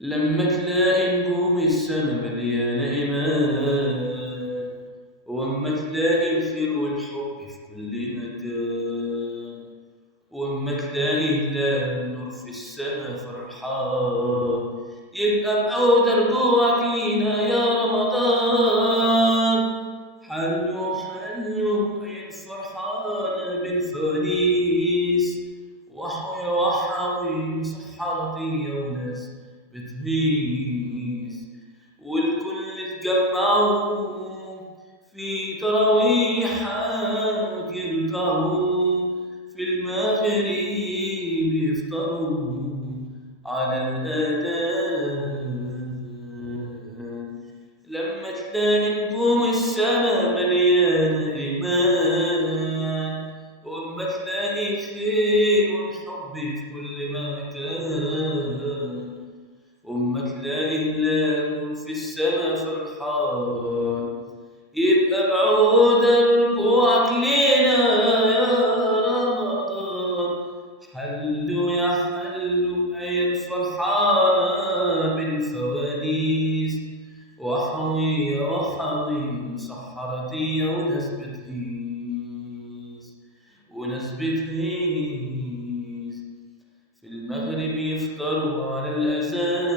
لما تلاقي نجوم السما مليانة إيمان، وأما تلاقي الخير والحب في كل مكان، وأما تلاقي هلال نور في السما فرحان، يبقى بعودة رجوعك لينا يا رمضان. حلو حلو عين فرحانة بالفوانيس، وحوي وحوي مسحراتية وناس بتهيس، والكل اتجمعوا في تراويحك يركعوا في المغرب يفطروا على الأذان. لما تلاقي نجوم السما مليانة إيمان، وأما تلاقي خير والحب في كل مكان، وأما تلاقي هلال في السما فرحان، يبقى بعودة رجوعك لينا يا رمضان. حلو يا حلو عين فرحانة بالفوانيس، وحوي يا وحوي سحرتية وناس بتهيس، وناس بتهيس في المغرب يفطروا على الأذان.